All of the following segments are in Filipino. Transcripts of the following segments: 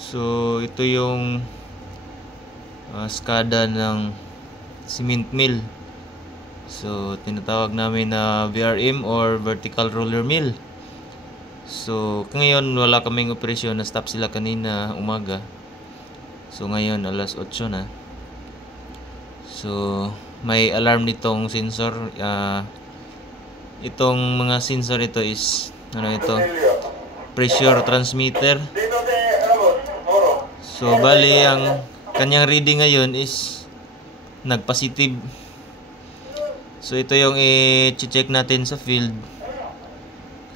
So ito yung skada ng cement mill. So tinatawag namin na VRM or vertical roller mill. So ngayon wala kaming operasyon, na stop sila kanina umaga. So ngayon alas 8 na. So may alarm nitong sensor. Itong mga sensor ito is ito, pressure transmitter. So bali ang kanyang reading ngayon is nag-positive. So ito yung i-check natin sa field.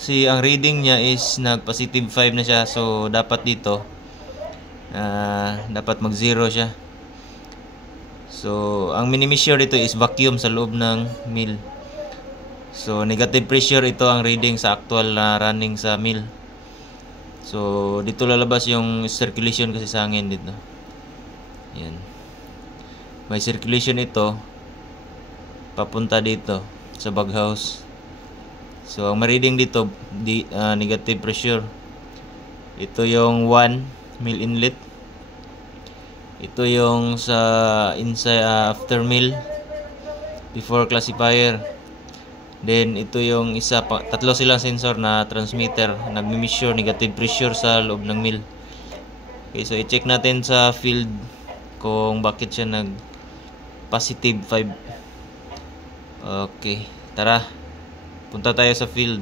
Kasi ang reading niya is nag-positive 5 na siya. So dapat dito dapat mag-0 siya. So ang mini-measure dito is vacuum sa loob ng mill. So negative pressure ito ang reading sa actual na running sa mill. So dito lalabas yung circulation kasi sa hangin dito. Yan. May circulation ito papunta dito sa baghouse. So ang ma-reading dito negative pressure. Ito yung 1 mill inlet. Ito yung sa inside after mill before classifier. Then ito yung isa pa, tatlo silang sensor na transmitter, nagmi-measure negative pressure sa loob ng mill. Okay, so i-check natin sa field kung bakit siya nag positive 5. Okay, tara. Punta tayo sa field.